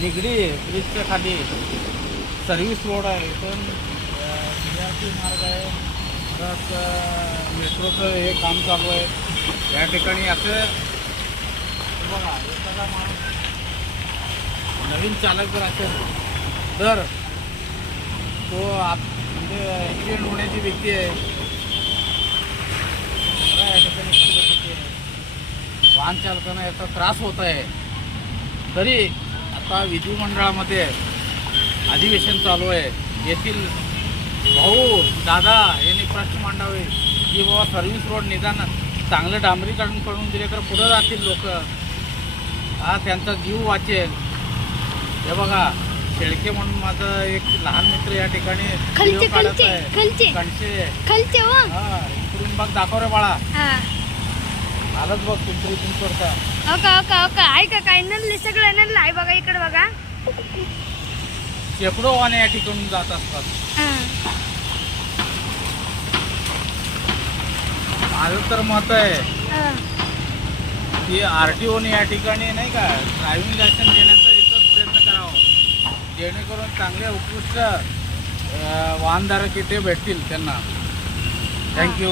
निगडी ब्रिजच्या खाली service road आहे. इथून BRT मार्ग आहे. परत मेट्रोचं हे काम चालू आहे. या ठिकाणी असं बघा, एखादा माणूस नवीन चालक जर असेल तर तो म्हणजे ॲक्सिडेंट होण्याची भीती आहे. या ठिकाणी पद्धतीचे वाहन चालकांना याचा त्रास होत आहे. तरी आता विधिमंडळामध्ये अधिवेशन चालू आहे. येथील भाऊ दादा यांनी प्रश्न मांडावे की बाबा सर्व्हिस रोड निदान चांगलं डांबरीकरण करून दिले तर पुढं जातील लोक, त्यांचा जीव वाचेल. हे बघा, शेळके म्हणून माझं एक लहान मित्र या ठिकाणी व्हिडिओ काढत आहे. कणसे हा, इकडून बघ, दाखव रे बाळा. आलंच बघ पिंपरी चिंचवडचा. ऐका काय नडले, सगळं नडलं आहे बघा. इकडे बघा, शेकडो वाहने या ठिकाणून जात असतात. माझं तर मत आहे की RTOने या ठिकाणी नाही का ड्रायव्हिंग लायसन्स देण्याचा इथंच प्रयत्न करावा, जेणेकरून चांगले उत्कृष्ट वाहनधारक इथे भेटतील त्यांना. थँक्यू.